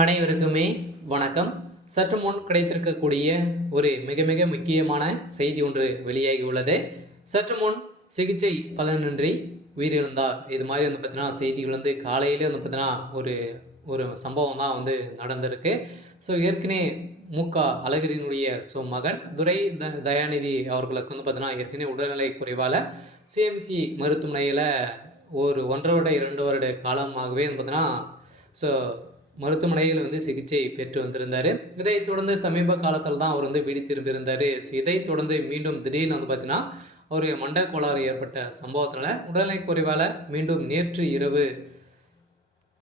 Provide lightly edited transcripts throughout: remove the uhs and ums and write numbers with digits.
அனைவருக்குமே வணக்கம். சற்று முன் கிடைத்திருக்கக்கூடிய ஒரு மிக மிக முக்கியமான செய்தி ஒன்று வெளியாகி உள்ளது. சற்று முன் சிகிச்சை பலனின்றி உயிரிழந்தார். இது மாதிரி பார்த்தீங்கன்னா செய்திகள் காலையிலே பார்த்தீங்கன்னா ஒரு ஒரு சம்பவம் தான் நடந்திருக்கு. ஸோ ஏற்கனவே அழகிரியினுடைய மகன் துரை தயாநிதி அவர்களுக்கு பார்த்தீங்கன்னா ஏற்கனவே உடல்நிலை குறைவால் சிஎம்சி மருத்துவமனையில் ஒரு 1.5 வருட 2 வருட காலமாகவே பார்த்தீங்கன்னா ஸோ மருத்துவமனையில் சிகிச்சை பெற்று வந்திருந்தார். இதைத் தொடர்ந்து சமீப காலத்தில் தான் அவர் வீடு திரும்பியிருந்தார். ஸோ இதைத் தொடர்ந்து மீண்டும் திடீர்னு பார்த்தீங்கன்னா ஒரு மண்டல கோளாறு ஏற்பட்ட சம்பவத்தினால உடல்நிலை குறைவால் மீண்டும் நேற்று இரவு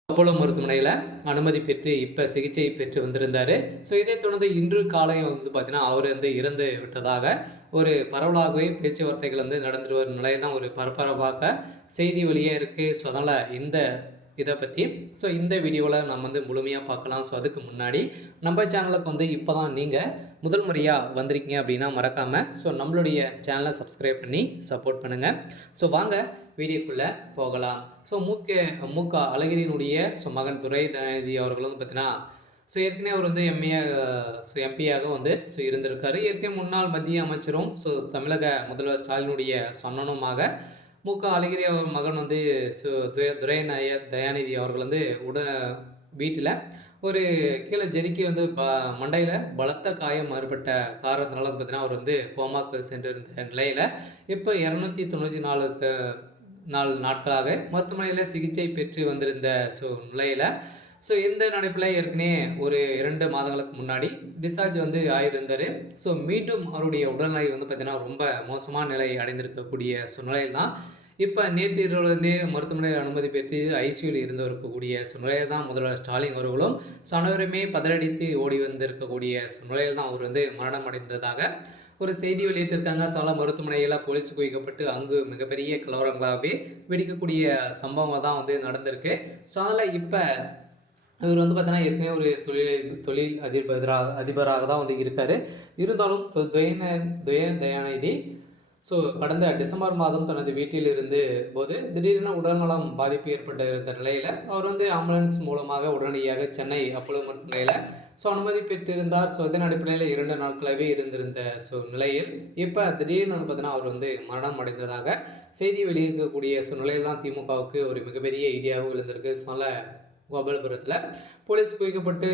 அப்போலோ மருத்துவமனையில் அனுமதி பெற்று இப்போ சிகிச்சை பெற்று வந்திருந்தார். ஸோ இதைத் தொடர்ந்து இன்று காலை பார்த்தீங்கன்னா அவர் இறந்து விட்டதாக ஒரு பரவலாகவே பேச்சுவார்த்தைகள் நடந்துட்டு வரும் நிலையில் தான் ஒரு பரபரப்பாக செய்தி வெளியே இருக்குது. ஸோ அதனால் இதை பற்றி இந்த வீடியோவில் நம்ம முழுமையாக பார்க்கலாம். ஸோ அதுக்கு முன்னாடி நம்ம சேனலுக்கு இப்போ தான் நீங்கள் முதல் முறையாக வந்திருக்கீங்க அப்படின்னா மறக்காமல் நம்மளுடைய சேனலை சப்ஸ்கிரைப் பண்ணி சப்போர்ட் பண்ணுங்கள். ஸோ வாங்க வீடியோக்குள்ளே போகலாம். ஸோ அழகிரியினுடைய மகன் துரை தயாநிதி அவர்கள் பார்த்தீங்கன்னா ஏற்கனவே அவர் எம்பியாக இருந்திருக்காரு. ஏற்கனவே முன்னாள் மத்திய அமைச்சரும் தமிழக முதல்வர் ஸ்டாலினுடைய சொன்னனுமாக அழகிரி அவர் மகன் துரை தயாநிதி அவர்கள் வீட்டில் ஒரு கீழே ஜெரிக்கி மண்டையில் பலத்த காயம் ஏற்பட்ட காரணத்தினால பார்த்தீங்கன்னா அவர் கோமாக்கு சென்றிருந்த நிலையில் இப்போ 294 நாட்களாக மருத்துவமனையில் சிகிச்சை பெற்று வந்திருந்த நிலையில் இந்த நடைப்பில் ஏற்கனவே ஒரு 2 மாதங்களுக்கு முன்னாடி டிஸ்சார்ஜ் ஆகியிருந்தார். மீண்டும் அவருடைய உடல்நிலை பார்த்தீங்கன்னா ரொம்ப மோசமான நிலை அடைந்திருக்கக்கூடிய சூழ்நிலையில் தான் இப்போ நேற்று இரவுலேருந்தே மருத்துவமனையில் அனுமதி பெற்று ஐசியூவில் இருந்து இருக்கக்கூடிய சூழ்நிலையில் தான் முதல்வர் ஸ்டாலின் அவர்களும் அனைவருமே பதறடித்து ஓடி வந்திருக்கக்கூடிய சூழ்நிலையில் தான் அவர் மரணம் அடைந்ததாக ஒரு செய்தி வெளியிட்டிருக்காங்க. சால மருத்துவமனையில் போலீஸ் குவிக்கப்பட்டு அங்கு மிகப்பெரிய கலவரங்களாகவே வெடிக்கக்கூடிய சம்பவம் தான் நடந்திருக்கு. ஸோ அதில் இப்போ இவர் பார்த்தீங்கன்னா ஏற்கனவே ஒரு தொழில் அதிபராக தான் இருக்கார். இருந்தாலும் தயாநிதி கடந்த டிசம்பர் மாதம் தனது வீட்டில் இருந்து போது திடீரென உடல்நலம் பாதிப்பு ஏற்பட்ட இருந்த நிலையில் அவர் ஆம்புலன்ஸ் மூலமாக உடனடியாக சென்னை அப்போலோ மருத்துவமனையில் அனுமதி பெற்றிருந்தார். இதன் அடிப்படையில் 2 நாட்களாகவே இருந்திருந்த நிலையில் இப்போ திடீர்னு பார்த்தீங்கன்னா அவர் மரணம் அடைந்ததாக செய்தி வெளியிருக்கக்கூடிய நிலையில் தான் திமுகவுக்கு ஒரு மிகப்பெரிய ஐடியாவும் விழுந்திருக்கு. கோபாலபுரத்தில் போலீஸ் குவிக்கப்பட்டு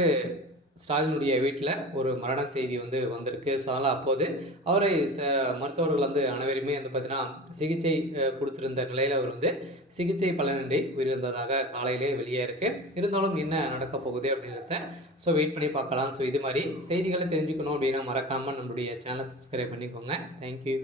ஸ்டாலினுடைய வீட்டில் ஒரு மரண செய்தி வந்திருக்கு. ஸோ அதனால் அப்போது அவரை மருத்துவர்கள் அனைவருமே பார்த்தீங்கன்னா சிகிச்சை கொடுத்துருந்த நிலையில் அவர் சிகிச்சை பலனின்றி உயிரிழந்ததாக காலையிலே வெளியே இருக்குது. இருந்தாலும் என்ன நடக்க போகுது அப்படின்றத வெயிட் பண்ணி பார்க்கலாம். இது மாதிரி செய்திகளை தெரிஞ்சுக்கணும் அப்படின்னா மறக்காமல் நம்மளுடைய சேனலை சப்ஸ்கிரைப் பண்ணிக்கோங்க. தேங்க்யூ.